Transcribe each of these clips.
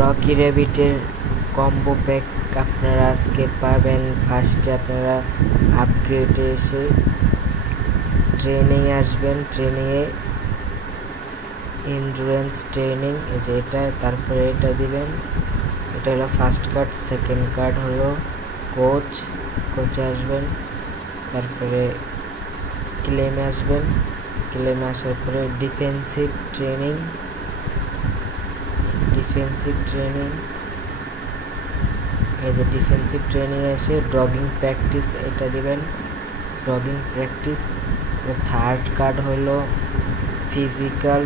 Rocky র্যাবিটের combo pack আপনারা আজকে পাবেন। ফার্স্টে আপনারা আপগ্রেডে এসে ট্রেনিং আসবেন, ট্রেনিংয়ে এন্ডুরেন্স ট্রেনিং এই যে এটা, তারপরে এটা দিবেন। এটা হলো ফার্স্ট কার্ড। সেকেন্ড কার্ড হলো কোচে আসবেন, তারপরে ক্লেমে আসবেন। ক্লেমে আসার পরে ডিফেন্সিভ ট্রেনিং এই যে ডিফেন্সিভ ট্রেনিং এসে ডগিং প্র্যাকটিস এটা দিবেন, ডগিং প্র্যাকটিস। থার্ড কার্ড হলো ফিজিক্যাল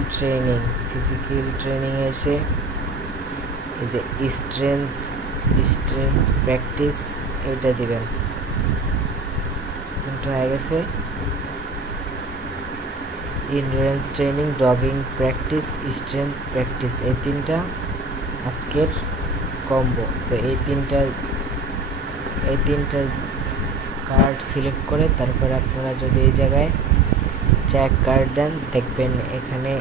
ট্রেনিং এসে এই যে স্ট্রেংথ প্র্যাকটিস এটা দিবেন। তিনটা হয়ে গেছে, endurance training, dodging practice, strength practice, এই তিনটা আজকের কম্বো। তো এই তিনটা কার্ড সিলেক্ট করে তারপরে আপনারা যদি এই জায়গায় চেক কার্ড দেন, দেখবেন এখানে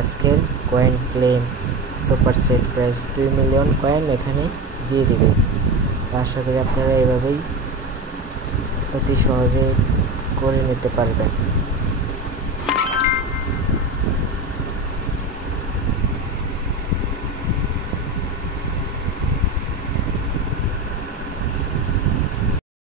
আজকের coin claim super set price 2 million coin এখানে দিয়ে দিবে। তো আশা করি আপনারা এভাবেই অতি সহজে করে নিতে পারবেন।